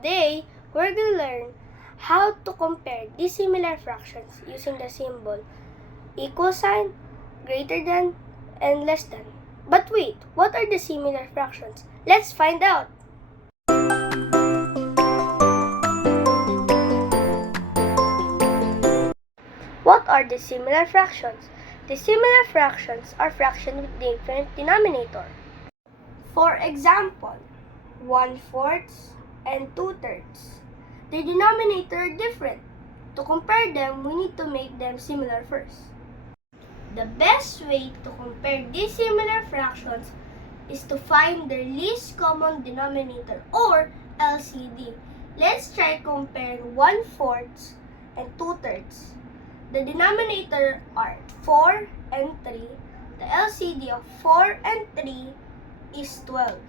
Today, we're going to learn how to compare dissimilar fractions using the symbol equal sign, greater than, and less than. But wait, what are the similar fractions? Let's find out! What are the similar fractions? The similar fractions are fractions with different denominator. For example, 1/4 and 2/3. The denominator are different. To compare them, we need to make them similar first. The best way to compare these similar fractions is to find their least common denominator or LCD. Let's try comparing 1/4 and 2/3. The denominator are 4 and 3. The LCD of 4 and 3 is 12.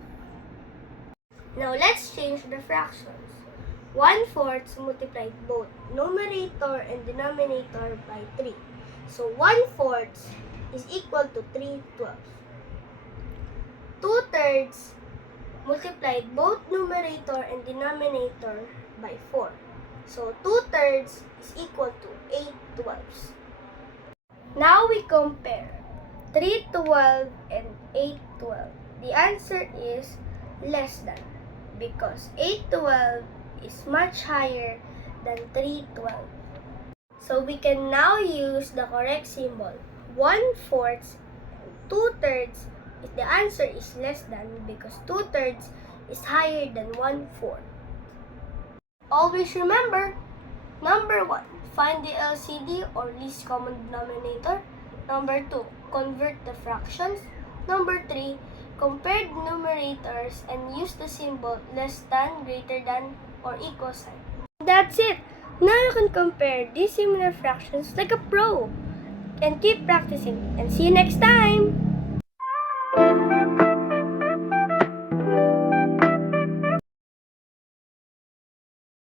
Now let's change the fractions. 1/4 multiplied both numerator and denominator by 3. So 1/4 is equal to 3/12. 2/3 multiplied both numerator and denominator by 4. So 2/3 is equal to 8/12. Now we compare 3/12 and 8/12. The answer is less than, because 8/12 is much higher than 3/12. So we can now use the correct symbol. 1/4 and 2/3. The answer is less than because 2/3 is higher than 1/4. Always remember, number 1, find the LCD or least common denominator. Number 2, convert the fractions. Number 3, compare the numerators and use the symbol less than, greater than, or equal sign. That's it! Now you can compare these similar fractions like a pro. And keep practicing. And see you next time!